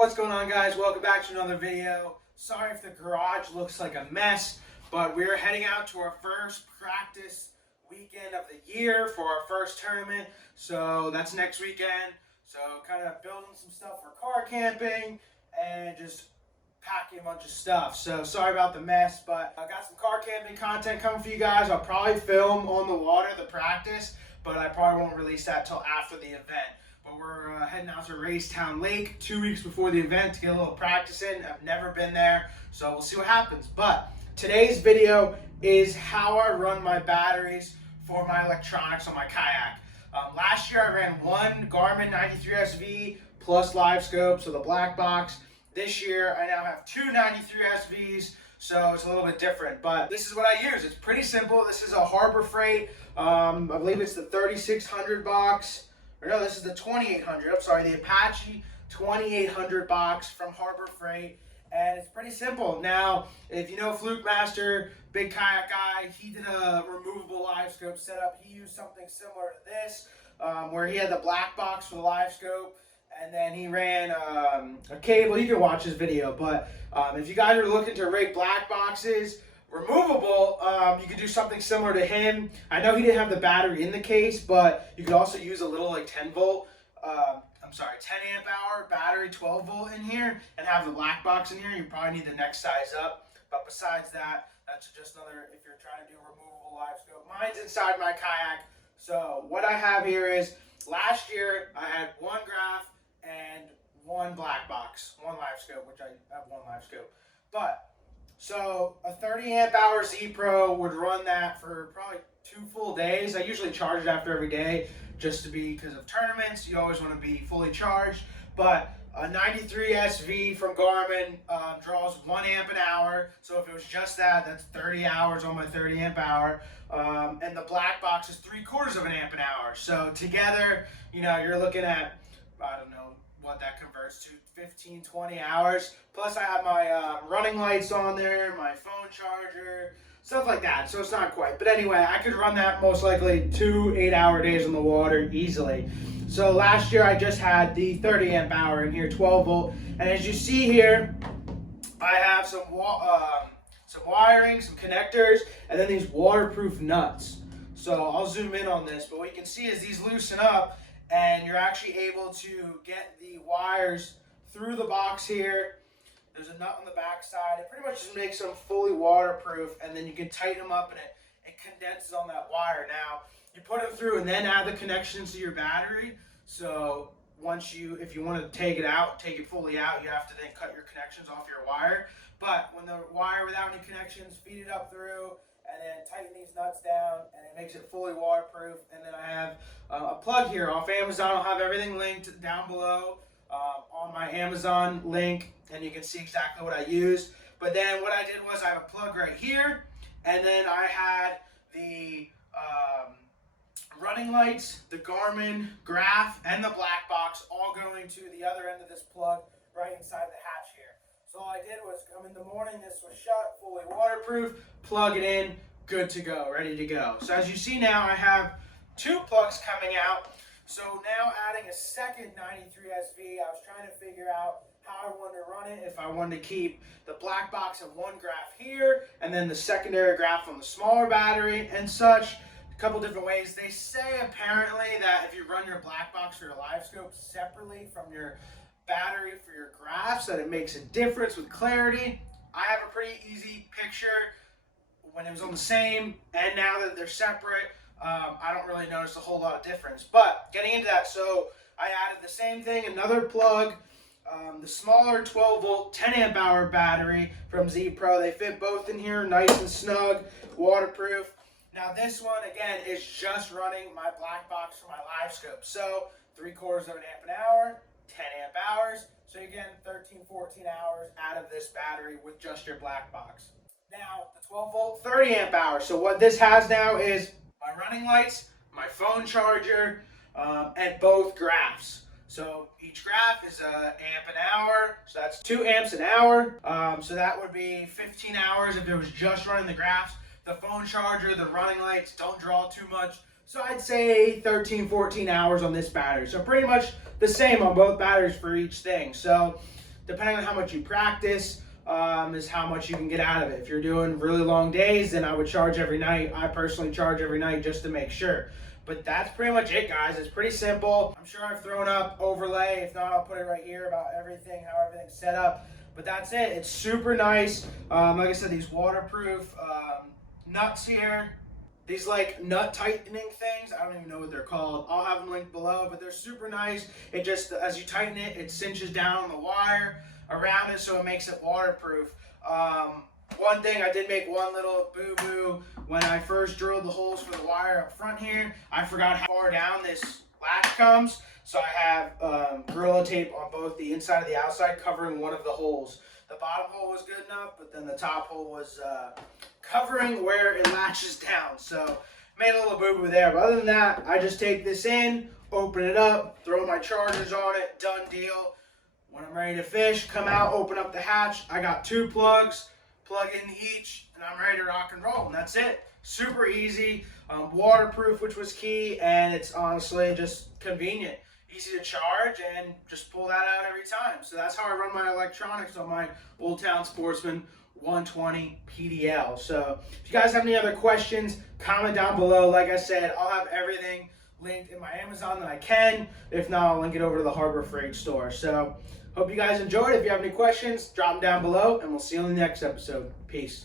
What's going on, guys? Welcome back to another video. Sorry if the garage looks like a mess, but we're heading out to our first practice weekend of the year for our first tournament. So that's next weekend. So kind of building some stuff for car camping and just packing a bunch of stuff. So sorry about the mess, but I got some car camping content coming for you guys. I'll probably film on the water, the practice, but I probably won't release that till after the event. But we're heading out to Racetown Lake 2 weeks before the event to get a little practice in. I've never been there, so we'll see what happens. But today's video is how I run my batteries for my electronics on my kayak. Last year I ran one Garmin 93SV plus livescope, so the black box. This year I now have two 93SVs, so it's a little bit different. But this is what I use. It's pretty simple. This is a Harbor Freight. I believe it's the 3600 box. Or no, this is the 2800. I'm sorry, the Apache 2800 box from Harbor Freight. And it's pretty simple. Now, if you know Fluke Master, big kayak guy, he did a removable live scope setup. He used something similar to this, where he had the black box for the live scope, and then he ran a cable. You can watch his video, but if you guys are looking to rig black boxes, removable, you could do something similar to him. I know he didn't have the battery in the case, but you could also use a little like 10 amp hour battery, 12 volt in here, and have the black box in here. You probably need the next size up, but besides that, that's just another, if you're trying to do a removable live scope. Mine's inside my kayak. So what I have here is, last year I had one graph and one black box, one live scope, which I have one live scope. But so a 30 amp hour Z Pro would run that for probably 2 full days. I usually charge it after every day just to be, because of tournaments, you always want to be fully charged. But a 93 SV from Garmin draws 1 amp an hour. So if it was just that, that's 30 hours on my 30 amp hour. And the black box is 3/4 of an amp an hour. So together, you know, you're looking at, I don't know what that converts to, 15, 20 hours. Plus I have my running lights on there, my phone charger, stuff like that. So it's not quite. But anyway, I could run that most likely 2 8-hour days on the water easily. So last year I just had the 30 amp hour in here, 12 volt. And as you see here, I have some wiring, some connectors, and then these waterproof nuts. So I'll zoom in on this, but what you can see is these loosen up, and you're actually able to get the wires through the box here. There's a nut on the back side. It pretty much just makes them fully waterproof, and then you can tighten them up, and it condenses on that wire. Now, you put them through and then add the connections to your battery. So if you want to take it fully out, you have to then cut your connections off your wire. But when the wire without any connections, feed it up through, and then tighten these nuts down, and it makes it fully waterproof. And then I have a plug here off Amazon. I'll have everything linked down below on my Amazon link, and you can see exactly what I used. But then what I did was I have a plug right here, and then I had the running lights, the Garmin graph, and the black box all going to the other end of this plug right inside the hatch here. So all I did was come in the morning, this was shut, fully waterproof, plug it in, good to go, ready to go. So as you see now, I have 2 plugs coming out. So now adding a second 93SV, I was trying to figure out how I wanted to run it, if I wanted to keep the black box and one graph here, and then the secondary graph on the smaller battery and such. A couple different ways. They say apparently that if you run your black box for your live scope separately from your battery for your graphs, that it makes a difference with clarity. I have a pretty easy picture when it was on the same, and now that they're separate, I don't really notice a whole lot of difference. But getting into that, so I added the same thing, another plug, the smaller 12 volt 10 amp hour battery from Z Pro. They fit both in here, nice and snug, waterproof. Now this one again is just running my black box for my live scope. So 3/4 of an amp an hour, 10 amp hours. So again, 13, 14 hours out of this battery with just your black box. Now the 12 volt 30 amp hour. So what this has now is my running lights, my phone charger, and both graphs. So each graph is an amp an hour, so that's 2 amps an hour. So that would be 15 hours if it was just running the graphs. The phone charger, the running lights don't draw too much. So I'd say 13, 14 hours on this battery. So pretty much the same on both batteries for each thing. So depending on how much you practice, is how much you can get out of it. If you're doing really long days, then I would charge every night. I personally charge every night just to make sure. But that's pretty much it, guys. It's pretty simple. I'm sure I've thrown up overlay. If not, I'll put it right here about everything, how everything's set up. But that's it. It's super nice. Like I said, these waterproof nuts here. These like nut tightening things, I don't even know what they're called. I'll have them linked below, but they're super nice. It just, as you tighten it, it cinches down the wire around it, so it makes it waterproof. One thing, I did make one little boo-boo when I first drilled the holes for the wire up front here. I forgot how far down this latch comes, so I have Gorilla Tape on both the inside and the outside covering one of the holes. The bottom hole was good enough, but then the top hole was covering where it latches down. So made a little boo-boo there. But other than that, I just take this in, open it up, throw my chargers on it, done deal. When I'm ready to fish, come out, open up the hatch. I got 2 plugs, plug in each, and I'm ready to rock and roll. And that's it. Super easy, waterproof, which was key, and it's honestly just convenient. Easy to charge and just pull that out every time. So that's how I run my electronics on my Old Town Sportsman 120 PDL. So if you guys have any other questions, comment down below. Like I said, I'll have everything linked in my Amazon that I can. If not, I'll link it over to the Harbor Freight store. So hope you guys enjoyed. If you have any questions, drop them down below, and we'll see you in the next episode. Peace.